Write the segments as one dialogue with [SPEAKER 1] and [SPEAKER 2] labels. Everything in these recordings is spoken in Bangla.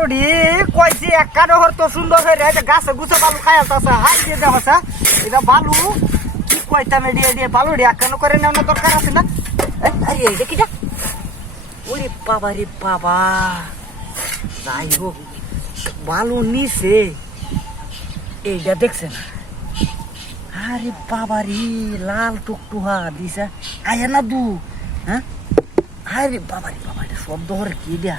[SPEAKER 1] কইছি একা ডহর তো সুন্দর হয়ে রে গাছে গুছে বালু খায় আছে হাই দিয়ে দেওয়া আছে এটা বালু কি কইতাম এডি এডি বালু রে কেন করে নেওয়া দরকার আছে না? এই, আরে এটা কি ওরে বাবা রে বাবা। যাই হোক বালু নিছে। এইটা দেখছেন আরে বাবা রে লাল টুকটুহা দিছে। আয়া না দু হ্যাঁ? আরে বাবা রে বাবা এটা শব্দ হরে কি দেয়া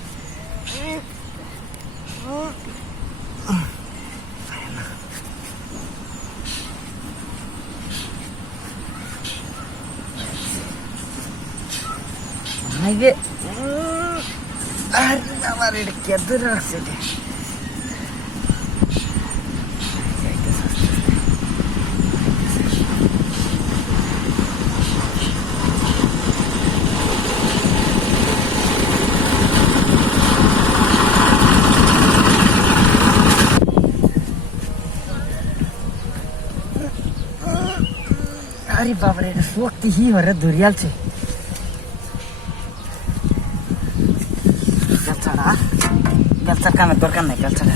[SPEAKER 1] Haydi. আর আমার এটা কে ধরে রাখছে এটা আরে বাবারে, এটা শক্তি হি হরে ধরিয়ালছে গাছ ছাড়া গাছ ছাড়া কামের দরকার নাই গাছ ছাড়া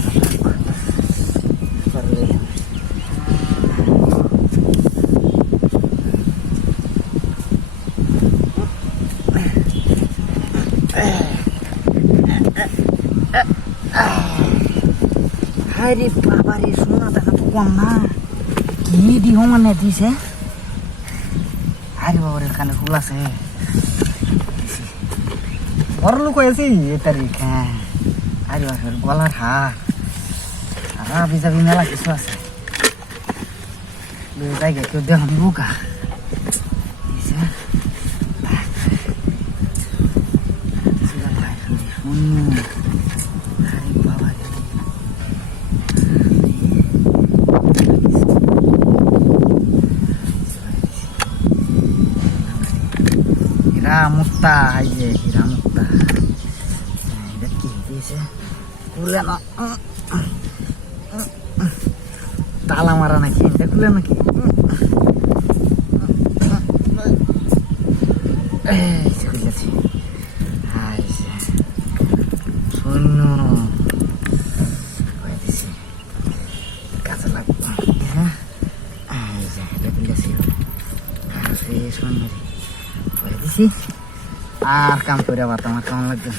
[SPEAKER 1] হায়রে বাবারে। শোনা দেখা তো কম না কি দিহ মানে দিছে? আরে বাবার এখানে ফুল আছে। বড় লোক হয়েছি এ তারিখ হ্যাঁ। আরে বাবার গলার হার। আর বিজাবি মেলা কিছু আছে। দুই জায়গা কেউ দেখান বোকা দিছে। সিগা ভাই, শূন্য। আরে বাবা রে। হীরা মুক্তা এই যে হীরা মুক্তা হ্যাঁ, এটা কি দিয়েছে খুলে না। তালা মারা নাকি এটা খুলে নাকি খুলেছি শূন্য কাজে লাগবে হ্যাঁ এই যে এটা খুলেছি শূন্য কয়ে দিছি আর কাম করে আবার কেমন লাগছে